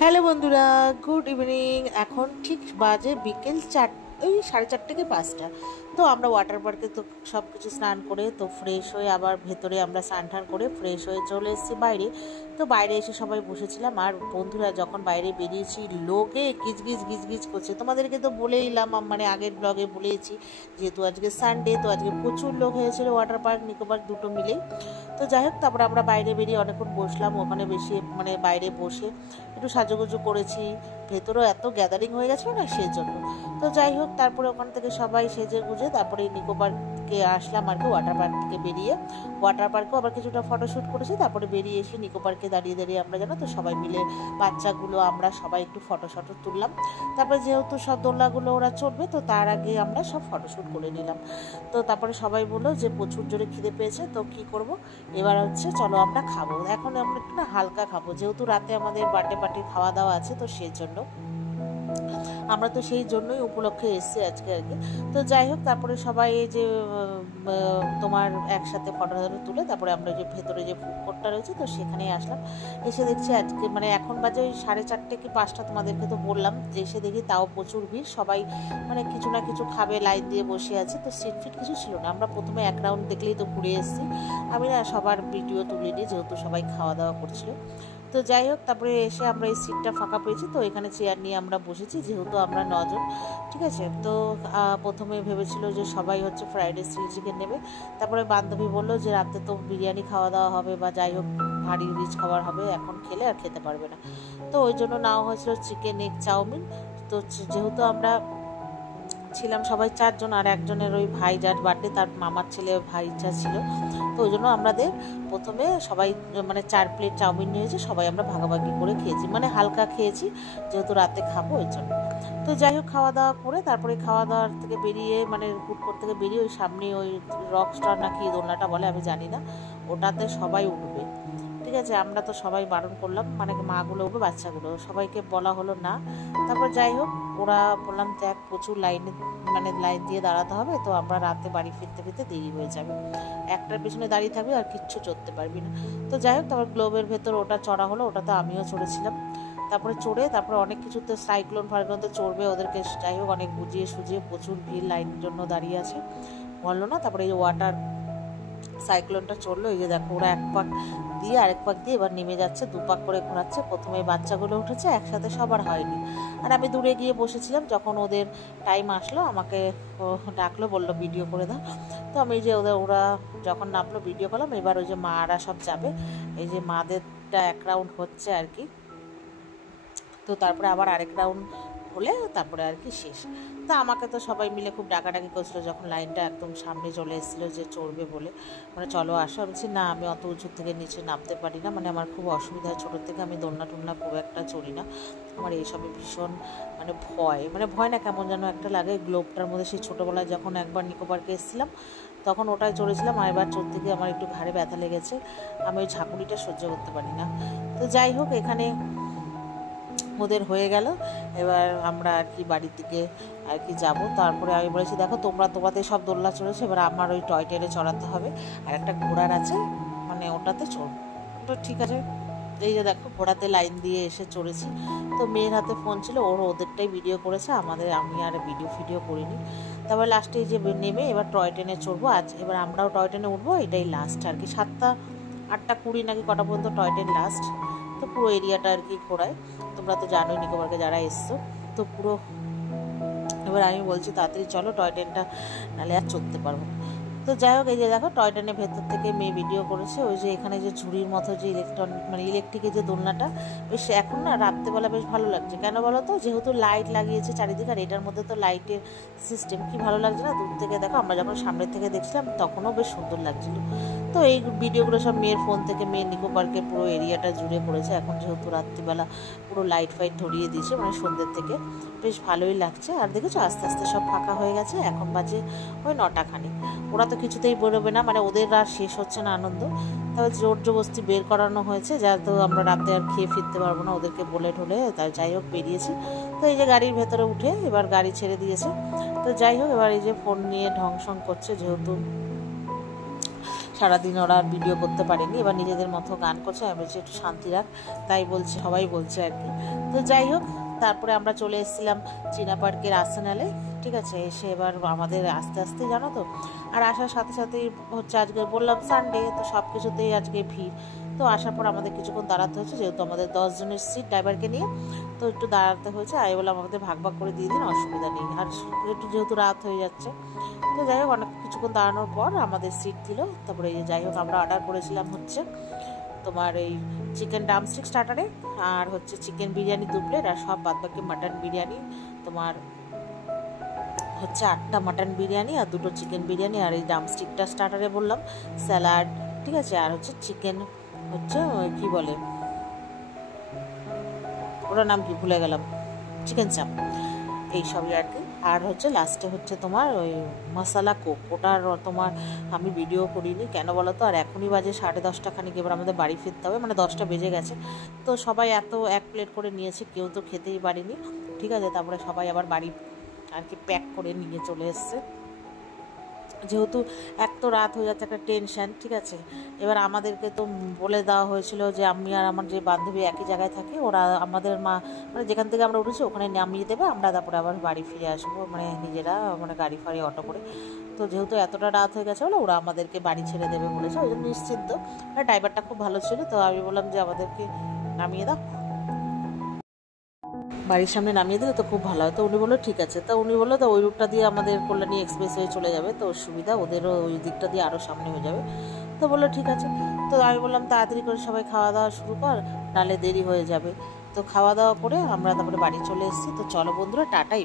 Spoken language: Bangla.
হ্যালো বন্ধুরা, গুড ইভিনিং। এখন ঠিক বাজে বিকেল ওই 4:30 থেকে 5টা। তো আমরা ওয়াটার পার্কে তো সব কিছু স্নান করে তো ফ্রেশ হয়ে আবার ভেতরে আমরা স্নান টান করে ফ্রেশ হয়ে চলে এসেছি বাইরে। তো বাইরে এসে সবাই বসেছিলাম, আর বন্ধুরা যখন বাইরে বেরিয়েছি লোকে গিজগিজ গিজগিজ করছে। তোমাদেরকে তো বলেইলাম, মানে আগের ব্লগে বলেছি, যেহেতু আজকে সানডে তো আজকে প্রচুর লোক হয়েছিল ওয়াটার পার্ক নিকো পার্ক দুটো মিলেই। তো যাই হোক, তারপরে আমরা বাইরে বেরিয়ে অনেকক্ষণ বসলাম ওখানে, বেশি মানে বাইরে বসে একটু সাজুগুজু করেছি। ভেতরেও এত গ্যাদারিং হয়ে গেছিলো না, সেই জন্য। তো যাই হোক, তারপরে ওখান থেকে সবাই সেজে গুজে তারপরে নিকো পার্কে আসলাম আর কি। ওয়াটার পার্ক থেকে বেরিয়ে ওয়াটার পার্কেও আবার কিছুটা ফটোশ্যুট করেছি। তারপরে বেরিয়ে এসে নিকো পার্কে দাঁড়িয়ে দাঁড়িয়ে আমরা জানো তো সবাই মিলে, বাচ্চাগুলো আমরা সবাই একটু ফটো তুললাম। তারপরে যেহেতু সব দোলনাগুলো ওরা চড়বে, তো তার আগে আমরা সব ফটোশ্যুট করে নিলাম। তো তারপরে সবাই বললো যে প্রচুর জোরে খিদে পেয়েছে, তো কি করব, এবার হচ্ছে চলো আমরা খাবো। এখন আমরা একটু না হালকা খাবো, যেহেতু রাতে আমাদের বার্থডে পার্টির খাওয়া দাওয়া আছে, তো সেই জন্য আমরা তো সেই জন্যই উপলক্ষে এসেছি আজকে আর কি। তো যাই হোক, তারপরে সবাই এই যে তোমার একসাথে ফটো তুলে তারপরে আমরা যে ভেতরে যে ফুড কোর্টটা রয়েছে তো সেখানেই আসলাম। এসে দেখছি আজকে মানে এখন বাজে ওই 4:30 কি 5টা, তোমাদেরকে তো বললাম। এসে দেখি তাও প্রচুর ভিড়, সবাই মানে কিছু না কিছু খাবে লাইন দিয়ে বসে আছে। তো সিট ফিট কিছু ছিল না, আমরা প্রথমে এক রাউন্ড দেখলেই তো ঘুরে এসেছি। আমি না সবার ভিডিও তুলিনি, যেহেতু সবাই খাওয়া দাওয়া করছিল। তো যাই হোক, তারপরে এসে আমরা এই সিটটা ফাঁকা পেয়েছি, তো এখানে চেয়ার নিয়ে আমরা বসেছি, যেহেতু আমরা 9 জন। ঠিক আছে। তো প্রথমে ভেবেছিল যে সবাই হচ্ছে ফ্রাইড রাইস চিলি চিকেন নেবে। তারপরে বান্ধবী বললো যে রাতে তো বিরিয়ানি খাওয়া দাওয়া হবে বা যাই হোক ভারী রিচ খাবার হবে, এখন খেলে আর খেতে পারবে না। তো ওই জন্য নেওয়া হয়েছিল চিকেন এগ চাউমিন। তো যেহেতু আমরা ছিলাম সবাই 4 জন, আর একজনের ওই ভাই যার বার্থডে তার মামার ছেলে ভাইটা ছিল, তো ওই জন্য আমাদের প্রথমে সবাই মানে 4 প্লেট চাউমিন নিয়েছি, সবাই আমরা ভাগাভাগি করে খেয়েছি, মানে হালকা খেয়েছি যেহেতু রাতে খাবো ওই জন্য। তো যাই হোক, খাওয়া দাওয়া করে তারপরে খাওয়া দাওয়ার থেকে বেরিয়ে মানে ফুড কোর্ট থেকে বেরিয়ে ওই সামনে ওই রক স্টার নাকি দোলনাটা বলে আমি জানি না, ওটাতে সবাই উঠবে। ঠিক আছে, আমরা তো সবাই বারণ করলাম, মানে মাগুলো উঠবে বাচ্চাগুলো, সবাইকে বলা হলো না। তারপর যাই হোক, ওরা বললাম দেখ প্রচুর লাইন দিয়ে দাঁড়াতে হবে, তো আমরা রাতে বাড়ি ফিরতে ফিরতে দেরি হয়ে যাবে, একটার পিছনে দাঁড়িয়ে থাকবি আর কিচ্ছু চড়তে পারবি না। তো যাই হোক, তারপর গ্লোবের ভেতর ওটা চড়া হলো, ওটাতে আমিও চড়েছিলাম। তারপরে চড়ে তারপরে অনেক কিছুতে সাইক্লোন ফাইক্লোনতে চড়বে ওদেরকে, যাই হোক অনেক বুঝিয়ে সুঝিয়ে, প্রচুর ভিড় লাইনের জন্য দাঁড়িয়ে আছে, বললো না। তারপরে এই যে ওয়াটার সাইক্লোনটা চললো, এই যে দেখো ওরা এক পাক দিয়ে আরেক পাক দিয়ে এবার নেমে যাচ্ছে, 2 পাক করে ঘোরাচ্ছে। প্রথমে বাচ্চাগুলো উঠেছে, একসাথে সবার হয়নি, আর আমি দূরে গিয়ে বসেছিলাম। যখন ওদের টাইম আসলো আমাকে ডাকলো, বললো ভিডিও করে দাও। তো আমি যে ওরা যখন নামলো ভিডিও করলাম। এবার ওই যে মারা সব যাবে, এই যে মাদেরটা এক রাউন্ড হচ্ছে আর কি, তো তারপরে আবার আরেক রাউন্ড হলে তারপরে আর কি শেষ। তা আমাকে তো সবাই মিলে খুব ডাকাডাকি করছিলো, যখন লাইনটা একদম সামনে চলে এসেছিলো যে চড়বে বলে, মানে চলো আসো। আমি বলছি না, আমি অত উঁচু থেকে নিচে নামতে পারি না, মানে আমার খুব অসুবিধা হয়, ছোটোর থেকে আমি দোলনা টোলনা খুব একটা চড়ি না, আমার এইসবে ভীষণ মানে ভয় না কেমন যেন একটা লাগে। গ্লোবটার মধ্যে সেই ছোটোবেলায় যখন একবার নিকো পার্কে এসেছিলাম তখন ওটাই চড়েছিলাম, আর এবার চড়তে গিয়ে আমার একটু ঘাড়ে ব্যথা লেগেছে, আমি ওই ঝাঁকুনিটা সহ্য করতে পারি না। তো যাই হোক, এখানে ওদের হয়ে গেল, এবার আমরা আর কি বাড়ির দিকে আর কি যাব। তারপরে আমি বলেছি দেখো তোমাদের সব দোলনা চড়েছে, এবার আমার ওই টয় ট্রেনে চড়াতে হবে, আর একটা ঘোড়ার আছে মানে ওটাতে চড়বো। তো ঠিক আছে, এই যে দেখো ঘোড়াতে লাইন দিয়ে এসে চড়েছি। তো মেয়ের হাতে ফোন ছিল, ওদেরটাই ভিডিও করেছে, আমি আর ভিডিও করিনি। তারপরে লাস্টে এই যে নেমে এবার টয় ট্রেনে চড়বো, এবার আমরাও টয় ট্রেনে উঠবো, এটাই লাস্ট আর কি। 7টা 8টা 20 নাকি কটা পর্যন্ত টয় ট্রেন লাস্ট। তো পুরো এরিয়াটা আর কি ঘোরায়, তোমরা তো জানোই নিকো পার্কে যারা এসছো, তো পুরো। এবার আমি বলছি তাড়াতাড়ি চলো, টয় ট্রেনটা নাহলে আর চড়তে পারবো না। তো যাই হোক, এই যে দেখো টয় ট্রেনের ভেতর থেকে মেয়ে ভিডিও করেছে, ওই যে এখানে যে ঝুড়ির মতো যে ইলেকট্রিকের যে দোলনাটা, বেশ এখন না রাত্রেবেলা বেশ ভালো লাগছে। কেন বলো তো, যেহেতু লাইট লাগিয়েছে চারিদিকে, আর এটার মধ্যে তো লাইটের সিস্টেম, কি ভালো লাগছে না দূর থেকে দেখো। আমরা যখন সামনের থেকে দেখছিলাম তখনও বেশ সুন্দর লাগছিল। তো এই ভিডিওগুলো সব মেয়ের ফোন থেকে মেয়ে নিকো পার্কের পুরো এরিয়াটা জুড়ে করেছে। এখন যেহেতু রাত্রিবেলা পুরো লাইট ফাইট ধরিয়ে দিয়েছে, মানে সন্ধ্যের থেকে বেশ ভালোই লাগছে। আর দেখেছো আস্তে আস্তে সব ফাঁকা হয়ে গেছে, এখন বাজে ওই 9টা খানিক। ওরা তো কিছুতেই বেরোবে না, মানে ওদের আর শেষ হচ্ছে না আনন্দ, তবে জোর জবস্তি বের করানো হয়েছে, যা তো আমরা রাতে আর খেয়ে ফিরতে পারবো না, ওদেরকে বলে ঢলে। তাই যাই হোক বেরিয়েছি। তো এই যে গাড়ির ভেতরে উঠে এবার গাড়ি ছেড়ে দিয়েছে। তো যাই হোক, এবার এই যে ফোন নিয়ে ঢং করছে, যেহেতু সারাদিন ওরা আর ভিডিও করতে পারেনি, এবার নিজেদের মতো গান করছে। আমি বলছি একটু শান্তি রাখ, তাই বলছি, সবাই বলছে আর কি। তো তো যাই হোক, তারপরে আমরা চলে এসেছিলাম চীনা পার্কের আর্সেনালে। ঠিক আছে, এসে এবার আমাদের আস্তে আস্তে জানো তো, আর আসার সাথে সাথেই হচ্ছে আজকে বললাম সানডে, তো সব কিছুতেই আজকে ভিড়। তো আসার পর আমাদের কিছুক্ষণ দাঁড়াতে হয়েছে, যেহেতু আমাদের 10 জনের সিট ড্রাইভারকে নিয়ে, তো একটু দাঁড়াতে হয়েছে। আমি বললাম আমাদের ভাগ ভাগ করে দিয়ে দিন, অসুবিধা নেই, আর একটু যেহেতু রাত হয়ে যাচ্ছে। তো যাই হোক, অনেক কিছুক্ষণ দাঁড়ানোর পর আমাদের সিট দিল। তারপরে যাই হোক, আমরা অর্ডার করেছিলাম হচ্ছে তোমার এই চিকেন ড্রামস্টিক স্টার্টারে, আর হচ্ছে চিকেন বিরিয়ানি 2 প্লেট, আর সব বাদবাকি মাটন বিরিয়ানি তোমার হচ্ছে 8টা মাটন বিরিয়ানি আর 2টো চিকেন বিরিয়ানি, আর এই ড্রামস্টিকটা স্টার্টারে বললাম স্যালাড। ঠিক আছে, আর হচ্ছে চিকেন হচ্ছে কি বলে ওটার নাম কি ভুলে গেলাম, চিকেন চাপ, এইসবই আর কি। আর হচ্ছে লাস্টে হচ্ছে তোমার ওই মশালা কোক, ওটার তোমার আমি ভিডিও করিনি, কেন বলো তো, আর এখনই বাজে 10:30 খানিক, এবার আমাদের বাড়ি ফিরতে হবে, মানে 10টা বেজে গেছে। তো সবাই এত 1 প্লেট করে নিয়েছে, কেউ তো খেতেই পারিনি। ঠিক আছে, তারপরে সবাই আবার বাড়ি আর কি প্যাক করে নিয়ে চলে এসছে, যেহেতু এক তো রাত হয়ে যাচ্ছে, একটা টেনশন। ঠিক আছে, এবার আমাদেরকে তো বলে দেওয়া হয়েছিল যে আমি আর আমার যে বান্ধবী একই জায়গায় থাকে, ওরা আমাদের মানে যেখান থেকে আমরা উঠেছি ওখানে নামিয়ে দেবে, আমরা তারপরে আবার বাড়ি ফিরে আসবো, মানে নিজেরা মানে গাড়ি ফাড়ি অটো করে। তো যেহেতু এতটা রাত হয়ে গেছে বলে ওরা আমাদেরকে বাড়ি ছেড়ে দেবে বলেছে, ওই জন্য নিশ্চিন্ত। ড্রাইভারটা খুব ভালো ছিল, তো আমি বললাম যে আমাদেরকে নামিয়ে দাও, বাড়ির সামনে নামিয়ে দিলে তো খুব ভালো হয়। তো উনি বললো ঠিক আছে। তো উনি বললো তো ওই রুটটা দিয়ে আমাদের কল্যাণী এক্সপ্রেস হয়ে চলে যাবে, তো সুবিধা, ওদেরও ওই দিকটা দিয়ে আরও সামনে হয়ে যাবে। তো বললো ঠিক আছে। তো আমি বললাম তাড়াতাড়ি করে সবাই খাওয়া দাওয়া শুরু কর, নাহলে দেরি হয়ে যাবে। তো খাওয়া দাওয়া করে আমরা তারপরে বাড়ি চলে এসেছি। তো চলো বন্ধুরা, টাটাই।